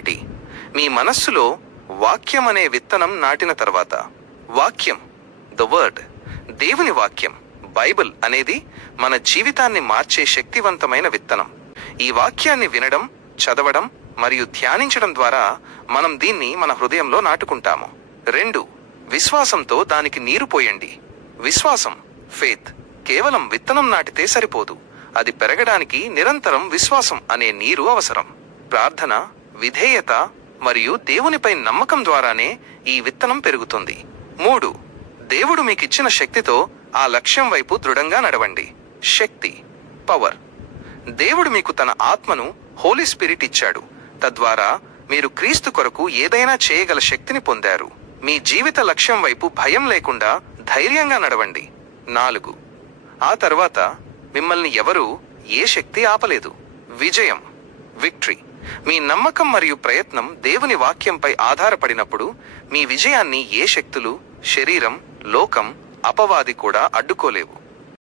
1. మీ మనస్సులో వాక్యం అనే విత్తనం నాటిన తర్వాత. వాక్యం, ద వర్డ్, దేవుని వాక్యం, బైబిల్ అనేది మన జీవితాన్ని మార్చే శక్తివంతమైన విత్తనం. ఈ వాక్యాన్ని వినడం, చదవడం మరియు ధ్యానించడం ద్వారా మనం దీన్ని మన హృదయంలో నాటుకుంటాము. 2. విశ్వాసంతో దానికి నీరు పోయండి. విశ్వాసం, ఫేత్, కేవలం విత్తనం నాటితే సరిపోదు. అది పెరగడానికి నిరంతరం విశ్వాసం అనే నీరు అవసరం. ప్రార్థన, విధేయత మరియు దేవునిపై నమ్మకం ద్వారానే ఈ విత్తనం పెరుగుతుంది. 3. దేవుడు మీకిచ్చిన శక్తితో ఆ లక్ష్యం వైపు దృఢంగా నడవండి. శక్తి, పవర్. దేవుడు మీకు తన ఆత్మను, హోలీ స్పిరిట్ ఇచ్చాడు. తద్వారా మీరు క్రీస్తు కొరకు ఏదైనా చేయగల శక్తిని పొందారు. మీ జీవిత లక్ష్యం వైపు భయం లేకుండా ధైర్యంగా నడవండి. 4. ఆ తర్వాత మిమ్మల్ని ఎవరూ, ఏ శక్తి ఆపలేదు. విజయం, విక్టరీ. మీ నమ్మకం మరియు ప్రయత్నం దేవుని వాక్యంపై ఆధారపడినప్పుడు మీ విజయాన్ని ఏ శక్తులు, శరీరం, లోకం, అపవాది కూడా అడ్డుకోలేవు.